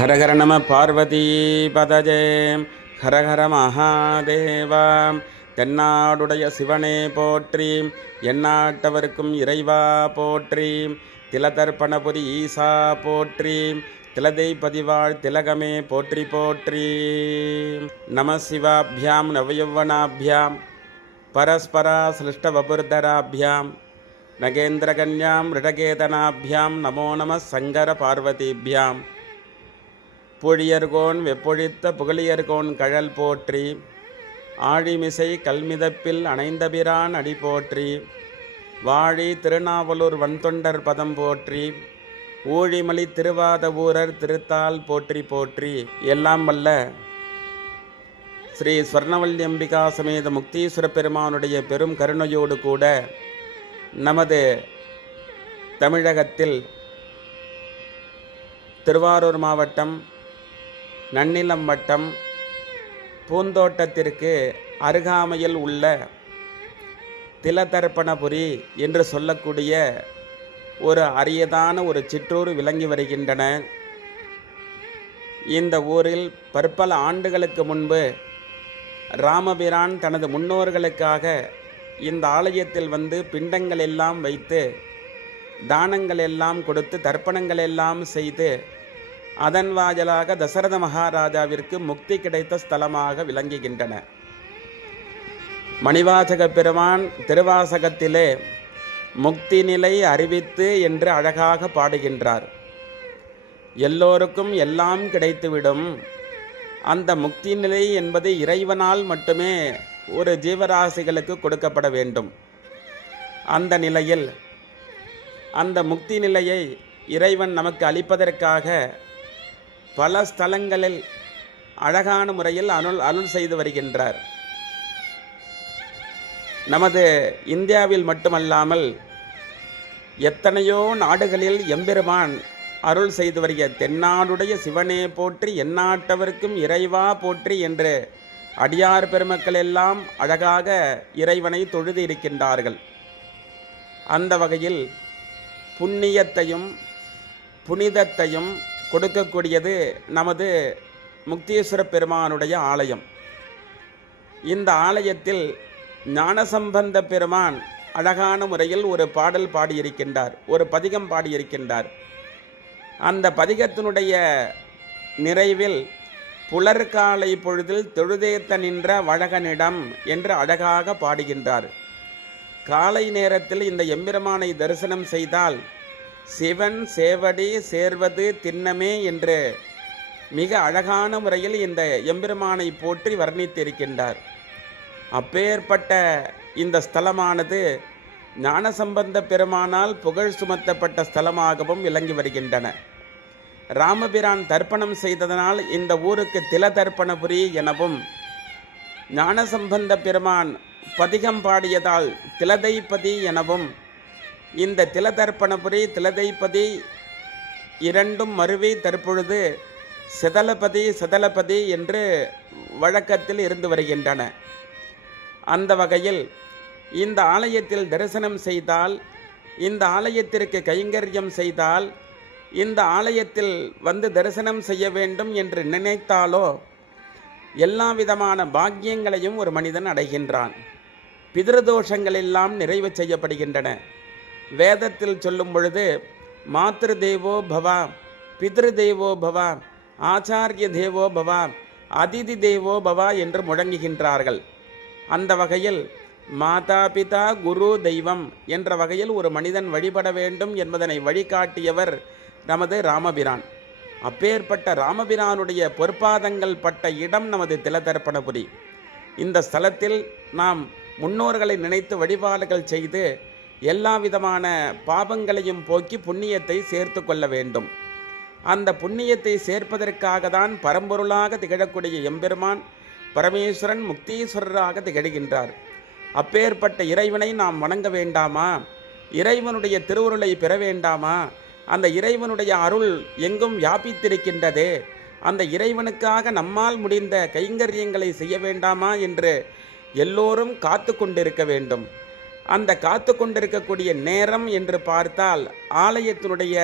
ஹரஹர நம பார்வதி பதஜே ஹரஹர மகாதேவா. தென்னாடுடைய சிவனே போற்றி. எந்நாட்டவருக்கும் இறைவா போற்றி. திலதர்ப்பணபுரி ஈசா போற்றி. திலதை பதிவாழ் திலகமே போற்றி போற்றி. நம சிவாபியாம் நவயௌவனாபியாம். பரஸ்பரா சிருஷ்டவபுர்தராபியாம். நகேந்திரகன்யாம் ரிடகேதனாபியாம் நமோ நம சங்கர பார்வதிபியாம். பொழியர்கோன் வெப்பொழித்த புகழியர்கோன் கழல் போற்றி ஆழிமிசை கல்மிதப்பில் அணைந்தபிரான் அடி போற்றி வாழி திருநாவலூர் வன்தொண்டர் பதம் போற்றி ஊழிமலி திருவாத ஊரர் திருத்தால் போற்றி போற்றி. எல்லாம் வல்ல ஸ்ரீ ஸ்வர்ணவல்லி அம்பிகா சமேத முக்தீஸ்வர பெருமானுடைய பெரும் கருணையோடு கூட நமது தமிழகத்தில் திருவாரூர் மாவட்டம் நன்னிலம் வட்டம் பூந்தோட்டத்திற்கு அருகாமையில் உள்ள திலதர்ப்பணபுரி என்று சொல்லக்கூடிய ஒரு அரியதான ஒரு சிற்றூர் விளங்கி வருகின்றன. இந்த ஊரில் பற்பல ஆண்டுகளுக்கு முன்பு ராமபிரான் தனது முன்னோர்களுக்காக இந்த ஆலயத்தில் வந்து பிண்டங்கள் எல்லாம் வைத்து தானங்கள் எல்லாம் கொடுத்து தர்ப்பணங்கள் எல்லாம் செய்து அதன் வாயிலாக தசரத மகாராஜாவிற்கு முக்தி கிடைத்த ஸ்தலமாக விளங்குகின்றன. மணிவாசக பெருமான் திருவாசகத்திலே முக்தி நிலை அறிவித்து என்று அழகாக பாடுகின்றார். எல்லோருக்கும் எல்லாம் கிடைத்துவிடும். அந்த முக்தி நிலை என்பது இறைவனால் மட்டுமே ஒரு ஜீவராசிகளுக்கு கொடுக்கப்பட வேண்டும். அந்த நிலையில் அந்த முக்தி நிலையை இறைவன் நமக்கு அளிப்பதற்காக பல ஸ்தலங்களில் அழகான முறையில் அருள் அருள் செய்து வருகின்றார். நமது இந்தியாவில் மட்டுமல்லாமல் எத்தனையோ நாடுகளில் எம்பெருமான் அருள் செய்து வருகிற தென்னாடுடைய சிவனே போற்றி எந்நாட்டவர்க்கும் இறைவா போற்றி என்று அடியார் பெருமக்கள் எல்லாம் அழகாக இறைவனை தொழுது இருக்கின்றார்கள். அந்த வகையில் புண்ணியத்தையும் புனிதத்தையும் கொடுக்கக்கூடியது நமது முக்தீஸ்வர பெருமானுடைய ஆலயம். இந்த ஆலயத்தில் ஞானசம்பந்த பெருமான் அழகான முறையில் ஒரு பாடல் பாடியிருக்கின்றார் ஒரு பதிகம் பாடியிருக்கின்றார். அந்த பதிகத்தினுடைய நிறைவில் புலர்காலை பொழுதில் தொழுதேத்த நின்ற வழகனிடம் என்று அழகாக பாடுகின்றார். காலை நேரத்தில் இந்த எம்பெருமானை தரிசனம் செய்தால் சிவன் சேவடி சேர்வது திண்ணமே என்று மிக அழகான முறையில் இந்த எம்பெருமானை போற்றி வர்ணித்திருக்கின்றார். அப்பேற்பட்ட இந்த ஸ்தலமானது ஞானசம்பந்த பெருமானால் புகழ் சுமத்தப்பட்ட ஸ்தலமாகவும் விளங்கி வருகின்றன. ராமபிரான் தர்ப்பணம் செய்ததனால் இந்த ஊருக்கு தில தர்ப்பணபுரி எனவும் ஞானசம்பந்த பெருமான் பதிகம் பாடியதால் திலதைப்பதி எனவும் இந்த திலதர்ப்பணபுரி திலதைப்பதி இரண்டும் மருவி தற்பொழுது சிதலபதி சிதலபதி என்று வழக்கத்தில் இருந்து வருகின்றன. அந்த வகையில் இந்த ஆலயத்தில் தரிசனம் செய்தால் இந்த ஆலயத்திற்கு கைங்கரியம் செய்தால் இந்த ஆலயத்தில் வந்து தரிசனம் செய்ய வேண்டும் என்று நினைத்தாலோ எல்லா விதமான பாக்கியங்களையும் ஒரு மனிதன் அடைகின்றான். பிதிருதோஷங்கள் எல்லாம் நிறைவு செய்யப்படுகின்றன. வேதத்தில் சொல்லும் பொழுது மாத்திரு தெய்வோ பவா பிதிரு தெய்வோ பவா ஆச்சாரிய தேவோ பவா அதிதி தேவோ பவா என்று முழங்குகின்றார்கள். அந்த வகையில் மாதா பிதா குரு தெய்வம் என்ற வகையில் ஒரு மனிதன் வழிபட வேண்டும் என்பதனை வழிகாட்டியவர் நமது ராமபிரான். அப்பேற்பட்ட ராமபிரானுடைய பொற்பாதங்கள் பட்ட இடம் நமது திலதர்ப்பணபுரி. இந்த ஸ்தலத்தில் நாம் முன்னோர்களை நினைத்து வழிபாடுகள் செய்து எல்லா விதமான பாபங்களையும் போக்கி புண்ணியத்தை சேர்த்து கொள்ள வேண்டும். அந்த புண்ணியத்தை சேர்ப்பதற்காக தான் பரம்பொருளாக திகழக்கூடிய எம்பெருமான் பரமேஸ்வரன் முக்தீஸ்வரராக திகழ்கின்றார். அப்பேற்பட்ட இறைவனை நாம் வணங்க வேண்டாமா? இறைவனுடைய திருவுருளை பெற வேண்டாமா? அந்த இறைவனுடைய அருள் எங்கும் வியாபித்திருக்கின்றதே அந்த இறைவனுக்காக நம்மால் முடிந்த கைங்கரியங்களை செய்ய வேண்டாமா என்று எல்லோரும் காத்து கொண்டிருக்க வேண்டும். அந்த காத்து கொண்டிருக்கக்கூடிய நேரம் என்று பார்த்தால் ஆலயத்தினுடைய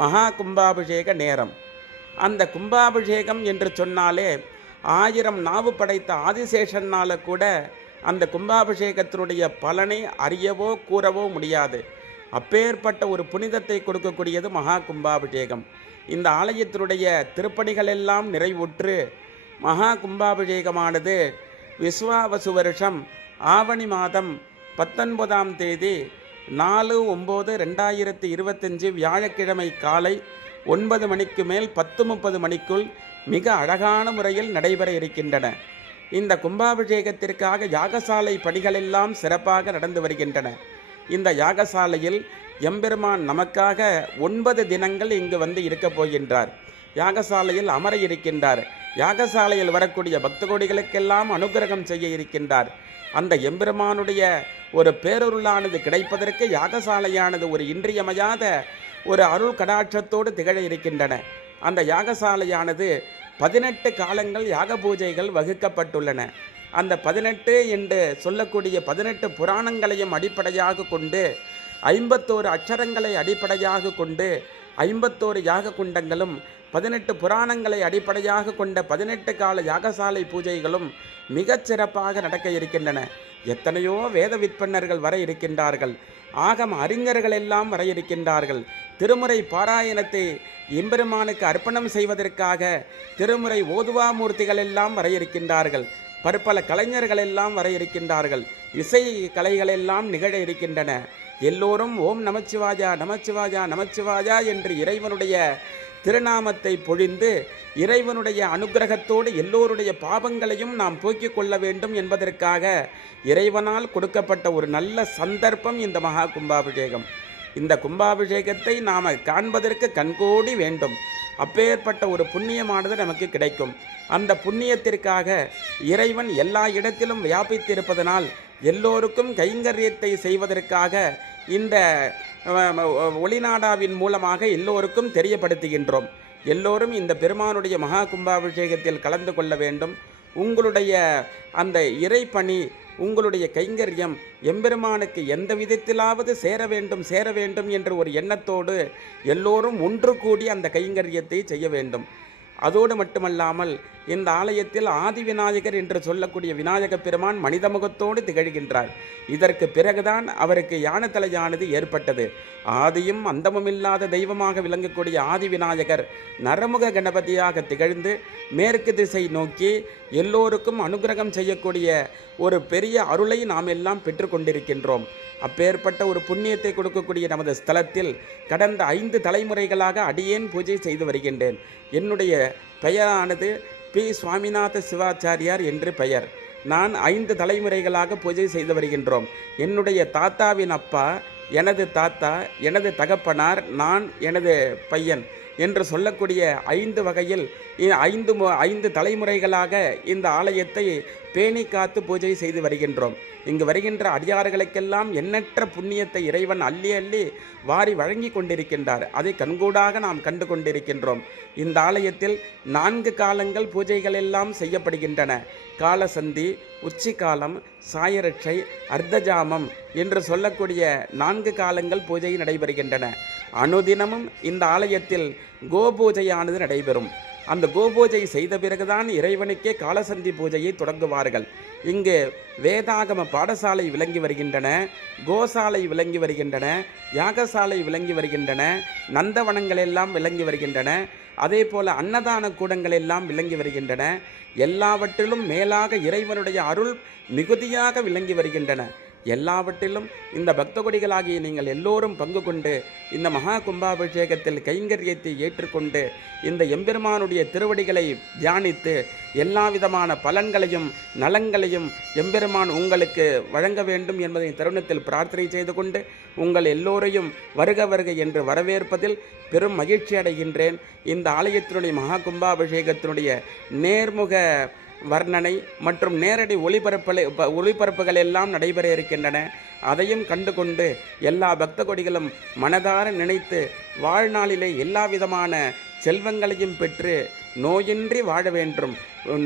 மகா கும்பாபிஷேக நேரம். அந்த கும்பாபிஷேகம் என்று சொன்னாலே ஆயிரம் நாவு படைத்த ஆதிசேஷனால் கூட அந்த கும்பாபிஷேகத்தினுடைய பலனை அறியவோ கூறவோ முடியாது. அப்பேற்பட்ட ஒரு புனிதத்தை கொடுக்கக்கூடியது மகா கும்பாபிஷேகம். இந்த ஆலயத்தினுடைய திருப்பணிகள் எல்லாம் நிறைவுற்று மகா கும்பாபிஷேகமானது விஸ்வாவசு வருஷம் ஆவணி மாதம் பத்தொன்பதாம் தேதி நாலு ஒம்பது ரெண்டாயிரத்தி இருபத்தஞ்சு வியாழக்கிழமை காலை ஒன்பது மணிக்கு மேல் பத்து முப்பது மணிக்குள் மிக அழகான முறையில் நடைபெற இருக்கின்றன. இந்த கும்பாபிஷேகத்திற்காக யாகசாலை பணிகளெல்லாம் சிறப்பாக நடந்து வருகின்றன. இந்த யாகசாலையில் எம்பெருமான் நமக்காக ஒன்பது தினங்கள் இங்கு வந்து இருக்கப் போகின்றார். யாகசாலையில் அமர இருக்கின்றார். யாகசாலையில் வரக்கூடிய பக்த கோடிகளுக்கெல்லாம் அனுகிரகம் செய்ய இருக்கின்றார். அந்த எம்பெருமானுடைய ஒரு பேரொருளானது கிடைப்பதற்கு யாகசாலையானது ஒரு இன்றியமையாத ஒரு அருள் கடாட்சத்தோடு திகழ இருக்கின்றன. அந்த யாகசாலையானது பதினெட்டு காலங்கள் யாக பூஜைகள் வகுக்கப்பட்டுள்ளன. அந்த பதினெட்டு என்று சொல்லக்கூடிய பதினெட்டு புராணங்களையும் அடிப்படையாக கொண்டு ஐம்பத்தோரு அச்சரங்களை அடிப்படையாக கொண்டு ஐம்பத்தோரு யாக குண்டங்களும் பதினெட்டு புராணங்களை அடிப்படையாக கொண்ட பதினெட்டு கால யாகசாலை பூஜைகளும் மிகச் சிறப்பாக நடக்க இருக்கின்றன. எத்தனையோ வேத விற்பன்னர்கள் வர இருக்கின்றார்கள். ஆகம அறிஞர்கள் எல்லாம் வர இருக்கின்றார்கள். திருமுறை பாராயணத்தை எம்பெருமானுக்கு அர்ப்பணம் செய்வதற்காக திருமுறை ஓதுவா மூர்த்திகள் எல்லாம் வர இருக்கின்றார்கள். பற்பல கலைஞர்கள் எல்லாம் வர இருக்கின்றார்கள். இசை கலைகள் எல்லாம் நிகழ இருக்கின்றன. எல்லோரும் ஓம் நமச்சிவாஜா நமச்சிவாஜா நமச்சிவாஜா என்று இறைவனுடைய திருநாமத்தை பொழிந்து இறைவனுடைய அனுக்கிரகத்தோடு எல்லோருடைய பாவங்களையும் நாம் போக்கிக் கொள்ள வேண்டும் என்பதற்காக இறைவனால் கொடுக்கப்பட்ட ஒரு நல்ல சந்தர்ப்பம் இந்த மகா கும்பாபிஷேகம். இந்த கும்பாபிஷேகத்தை நாம் காண்பதற்கு கண்கோடி வேண்டும். அப்பேற்பட்ட ஒரு புண்ணியமானது நமக்கு கிடைக்கும். அந்த புண்ணியத்திற்காக இறைவன் எல்லா இடத்திலும் வியாபித்திருப்பதனால் எல்லோருக்கும் கைங்கரியத்தை செய்வதற்காக இந்த ஒளிநாடாவின் மூலமாக எல்லோருக்கும் தெரியப்படுத்துகின்றோம். எல்லோரும் இந்த பெருமானுடைய மகா கும்பாபிஷேகத்தில் கலந்து கொள்ள வேண்டும். உங்களுடைய அந்த இறைப்பணி உங்களுடைய கைங்கரியம் எம்பெருமானுக்கு எந்த விதத்திலாவது சேர வேண்டும் சேர வேண்டும் என்ற ஒரு எண்ணத்தோடு எல்லோரும் ஒன்று கூடி அந்த கைங்கரியத்தை செய்ய வேண்டும். அதோடு மட்டுமல்லாமல் இந்த ஆலயத்தில் ஆதி விநாயகர் என்று சொல்லக்கூடிய விநாயக பெருமான் மனித முகத்தோடு திகழ்கின்றார். இதற்கு பிறகுதான் அவருக்கு யானத்தலையானது ஏற்பட்டது. ஆதியும் அந்தமுமில்லாத தெய்வமாக விளங்கக்கூடிய ஆதி விநாயகர் நரமுக கணபதியாக திகழ்ந்து மேற்கு திசை நோக்கி எல்லோருக்கும் அனுகிரகம் செய்யக்கூடிய ஒரு பெரிய அருளை நாம் எல்லாம் பெற்றுக்கொண்டிருக்கின்றோம் அப்பேற்பட்ட ஒரு புண்ணியத்தை கொடுக்கக்கூடிய நமது ஸ்தலத்தில் கடந்த ஐந்து தலைமுறைகளாக அடியேன் பூஜை செய்து வருகின்றேன். என்னுடைய பெயரானது பி. சுவாமிநாத சிவாச்சாரியார் என்று பெயர். நான் ஐந்து தலைமுறைகளாக பூஜை செய்து வருகின்றோம். என்னுடைய தாத்தாவின் அப்பா எனது தாத்தா எனது தகப்பனார் நான் எனது பையன். என்று சொல்லக்கூடிய ஐந்து வகையில் இ- ஐந்து மு- ஐந்து தலைமுறைகளாக இந்த ஆலயத்தை பேணி காத்து பூஜை செய்து வருகின்றோம். இங்கு வருகின்ற அடியார்களுக்கெல்லாம் எண்ணற்ற புண்ணியத்தை இறைவன் அள்ளி அள்ளி வாரி வழங்கி கொண்டிருக்கின்றார். அதை கண்கூடாக நாம் கண்டு கொண்டிருக்கின்றோம். இந்த ஆலயத்தில் நான்கு காலங்கள் பூஜைகள் எல்லாம் செய்யப்படுகின்றன. காலசந்தி உச்சிக்காலம் சாயரட்சை அர்த்தஜாமம் என்று சொல்லக்கூடிய நான்கு காலங்கள் பூஜை நடைபெறுகின்றன. அனுதினமும் இந்த ஆலயத்தில் கோபூஜையானது நடைபெறும். அந்த கோபூஜை செய்த பிறகுதான் இறைவனுக்கே காலசந்தி பூஜையை தொடங்குவார்கள். இங்கு வேதாகம பாடசாலை விளங்கி வருகின்றன கோசாலை விளங்கி வருகின்றன யாகசாலை விளங்கி வருகின்றன நந்தவனங்கள் எல்லாம் விளங்கி வருகின்றன அதே போல அன்னதான கூடங்கள் எல்லாம் விளங்கி வருகின்றன. எல்லாவற்றிலும் மேலாக இறைவனுடைய அருள் மிகுதியாக விளங்கி வருகின்றன. எல்லாவற்றிலும் இந்த பக்தகுடிகளாகிய நீங்கள் எல்லோரும் பங்கு கொண்டு இந்த மகா கும்பாபிஷேகத்தில் கைங்கரியத்தை ஏற்றுக்கொண்டு இந்த எம்பெருமானுடைய திருவடிகளை தியானித்து எல்லா விதமான பலன்களையும் நலங்களையும் எம்பெருமான் உங்களுக்கு வழங்க வேண்டும் என்பதை தருணத்தில் பிரார்த்தனை செய்து கொண்டு உங்கள் எல்லோரையும் வருக வருக என்று வரவேற்பதில் பெரும் மகிழ்ச்சி அடைகின்றேன். இந்த ஆலயத்தினுடைய மகா கும்பாபிஷேகத்தினுடைய நேர்முக வர்ணனை மற்றும் நேரடி ஒளிபரப்பலை ப- ஒளிபரப்புகள் எல்லாம் நடைபெற இருக்கின்றன. அதையும் கண்டு கொண்டு எல்லா பக்த கொடிகளும் மனதார நினைத்து வாழ்நாளிலே எல்லா விதமான செல்வங்களையும் பெற்று நோயின்றி வாழ வேண்டும்.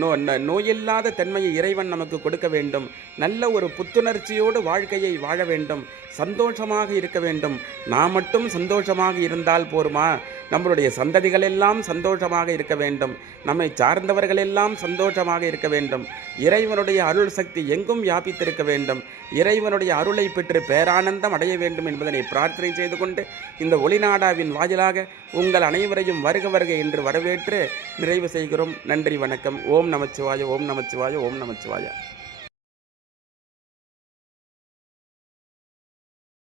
நோ நோயில்லாத தன்மையை இறைவன் நமக்கு கொடுக்க வேண்டும். நல்ல ஒரு புத்துணர்ச்சியோடு வாழ்க்கையை வாழ வேண்டும். சந்தோஷமாக இருக்க வேண்டும். நாம் மட்டும் சந்தோஷமாக இருந்தால் போருமா? நம்மளுடைய சந்ததிகள் எல்லாம் சந்தோஷமாக இருக்க வேண்டும். நம்மை சார்ந்தவர்கள் எல்லாம் சந்தோஷமாக இருக்க வேண்டும். இறைவனுடைய அருள் சக்தி எங்கும் வியாபித்திருக்க வேண்டும். இறைவனுடைய அருளை பெற்று பேரானந்தம் அடைய வேண்டும் என்பதனை பிரார்த்தனை செய்து கொண்டு இந்த ஒளிநாடாவின் வாயிலாக உங்கள் அனைவரையும் வருக வருக என்று வரவேற்று நிறைவு செய்கிறோம். நன்றி வணக்கம். ஓம் நமச்சிவாய ஓம் நமச்சிவாய ஓம் நமச்சிவாயா.